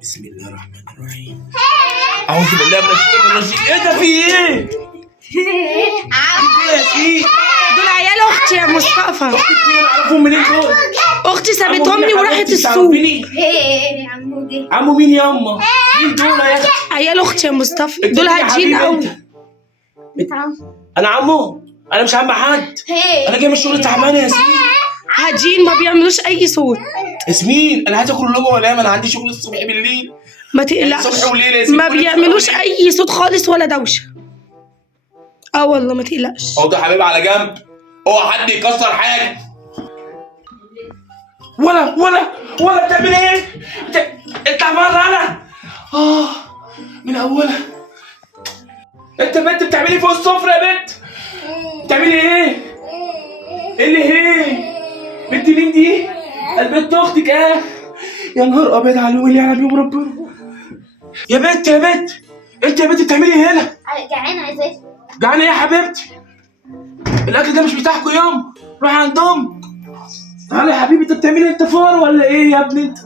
بسم الله الرحمن الرحيم. اعوذ بالله من الشيطان الرجيم. ايه ده، في ايه؟ دول عيال اختي يا مصطفى. اختك مين؟ اعرفهم منين دول؟ اختي سابتهم لي وراحت السوق. عمو جه. عمو مين ياما؟ مين دول يا اختي؟ عيال اختي يا مصطفى، دول هادين قوي. انا عمو، انا مش عم حد. انا جاي من الشغل تعبان يا ياسمين. هادين ما بيعملوش اي صوت. ياسمين انا عايز اكل اللقمه وانام، انا عندي شغل الصبح بالليل. ما تقلقش، الصبح وليل يا ياسمين. ما بيعملوش اي صوت خالص ولا دوشه. اه والله ما تقلقش. اهو ده حبيبي على جنب، اوعى حد يكسر حاجه. ولا بتعمل ايه؟ اطلع بره انا. من اولها. انت بنت بتعملي فوق السفره يا بنت؟ بتعملي ايه؟ ايه اللي هي؟ بنت مين دي؟ البنت اختك يا نهار ابيض على اليوم اللي على يوم ربنا. يا بنت انت يا بنت بتعملي ايه هنا؟ جعانه عايزه اكل. جعانه ايه يا حبيبتي؟ الاكل ده مش بتاعكم يوم، روح عند امك. تعالى يا حبيبي، انت بتعملي انت فار ولا ايه يا ابني انت؟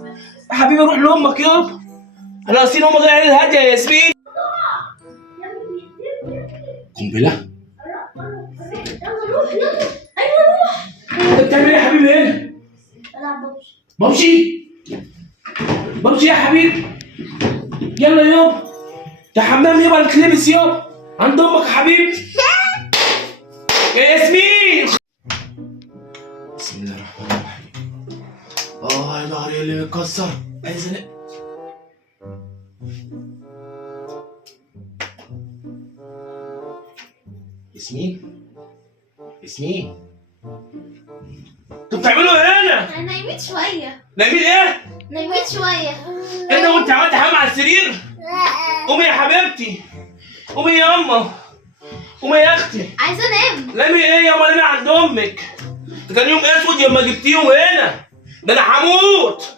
يا حبيبي روح لامك يابا. انا اصيل امك غير الهاديه يا ياسمين. قنبله؟ انت بتعمل ايه يا حبيبي هنا؟ بلعب ببجي. ببجي يا حبيبي. يلا يابا، ده حمام يابا تلبس يابا عند امك يا حبيبي. يا ياسمين. بسم الله الرحمن الرحيم. يا ظهري اللي متكسر، عايز انام. ياسمين انتوا بتعملوا ايه هنا؟ نايمين شويه. نايمين ايه؟ نايمين شويه. ايه ده وانت عملت حمام على السرير؟ قومي يا حبيبتي، قومي يا اما، قومي يا اختي. عايزه انام. نامي ايه يا نامي عند امك. ده كان يوم اسود يوم ما جبتيهم هنا. ده انا هموت.